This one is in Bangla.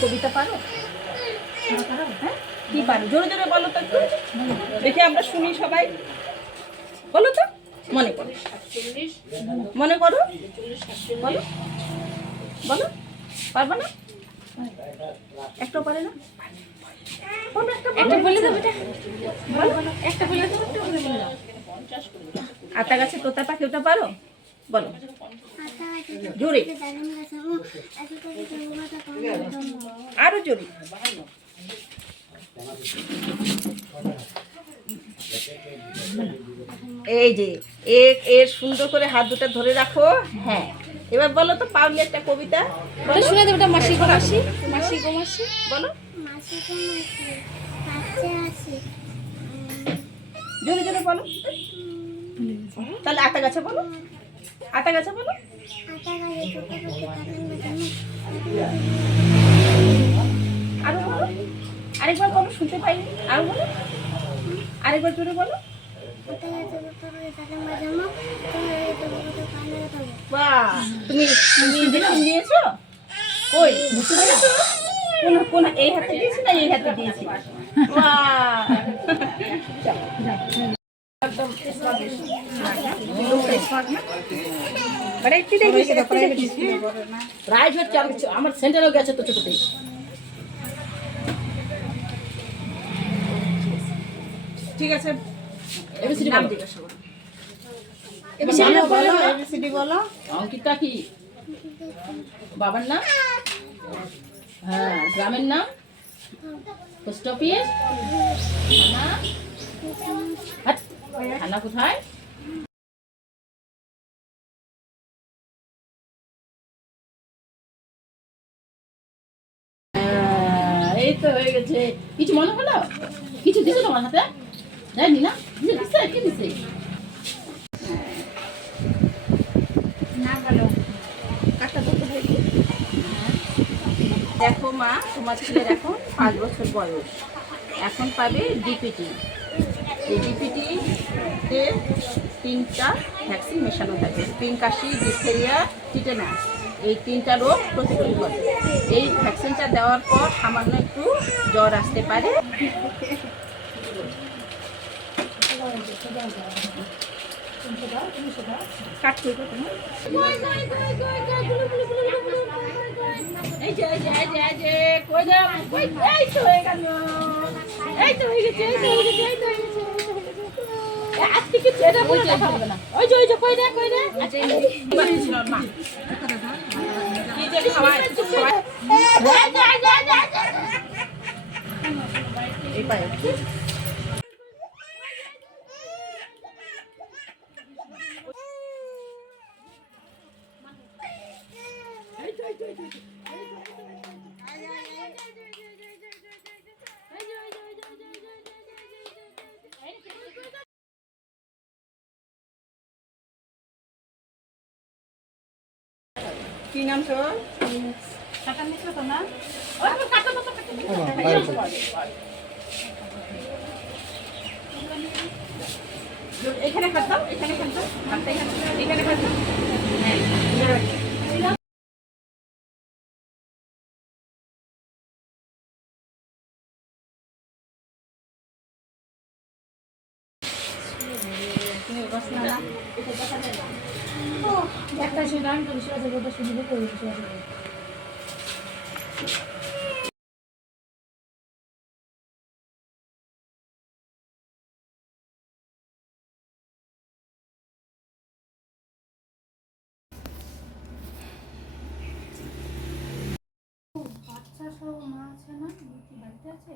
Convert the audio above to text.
কবিতা পারো? হ্যাঁ, কি পারো? জোরে জোরে বলো তো একটু, দেখি আমরা শুনি সবাই। বলো তো, মনে করো, মনে করো, বলো বলো। পারবো না? একটাও পারে না? একটা বলে দাও বেটা, বলো একটা বলে দাও, একটা বলে দাও। আতা গাছে তোতা পাখি, ওটা পারো? বলো জোরে, আরো জোরে। এই যে এর সুন্দর করে হাত দুটো ধরে রাখো। হ্যাঁ, এবার বলো তো পারলে একটা কবিতা শুনে দেবো। মাসি গো মাসি, মাসি গো মাসি, বলো মাসি গো মাসি, কাছে আসি। জোরে জোরে বলো। তাহলে আতা গাছে বলো, আতা গাছে বলো। আটা গাছে ছোট পাখি বাগান বাজানো। আরো বলো, আরেকবার বলো, শুনতে পাইনি, আরো বলো, আরেকবার জোরে বলো। আটা গাছে ছোট পাখি বাগান বাজানো। তোমার ছোট ছোট কানে ধরো। বাহ, তুমি তুমি ইঞ্জেকশন দিয়েছো? কই বুঝতে পেরেছো? কোন কোন এই হাতে দিয়েছি না এই হাতে দিয়েছি? বাহ, একদম স্মার্ট না? মানে একটু দেখিস, একটু দেখিস। প্রাইভেট আমার সেন্টারও গেছে তো ছোটতেই। ঠিক আছে, এবিসিডি নাম জিজ্ঞাসা করো। এবিসিডি বলো। অঙ্কিতা কি? বাবার নাম? হ্যাঁ, গ্রামের নাম? Post office? থানা কোথায়? এই তো হয়ে গেছে। কিছু মনে হলো? কিছু দিছো তোমার হাতে? জানি না, দিছে কি দিছে? দেখো মা, তোমার ছেলের এখন 5 বছর বয়স, এখন পাবে ডিপিটি। এই ডিপিটিতে 3টা ভ্যাকসিন মেশানো থাকে, পিঙ্কাশি, ডিপথেরিয়া, টিটেনাস। এই 3টা রোগ প্রতিরোধ করে। এই ভ্যাকসিনটা দেওয়ার পর সামান্য একটু জ্বর আসতে পারে। এই যে কই দাও, এই তো হয়ে গেল, এই তো হয়ে গেছে, এই তো হয়ে গেছে, এই তো হয়ে গেছে। আজকে কি ছেড়ে বলে দেখা হবে না। ওই যে কই রে, কই রে। আচ্ছা এই মা কি যে খাওয়া এই পায় কি নাম তোর? কাটা মিশ্র তো না? ওই কাটা তো এখানে খাতাম, এখানে খাতাম, এখানে খাতাম। হ্যাঁ, একটা শুনে আমি তো বিষয় আছে, শুনবো করে বিষয় আছে। বাচ্চা সহ মা আছে না? বাড়িতে আছে?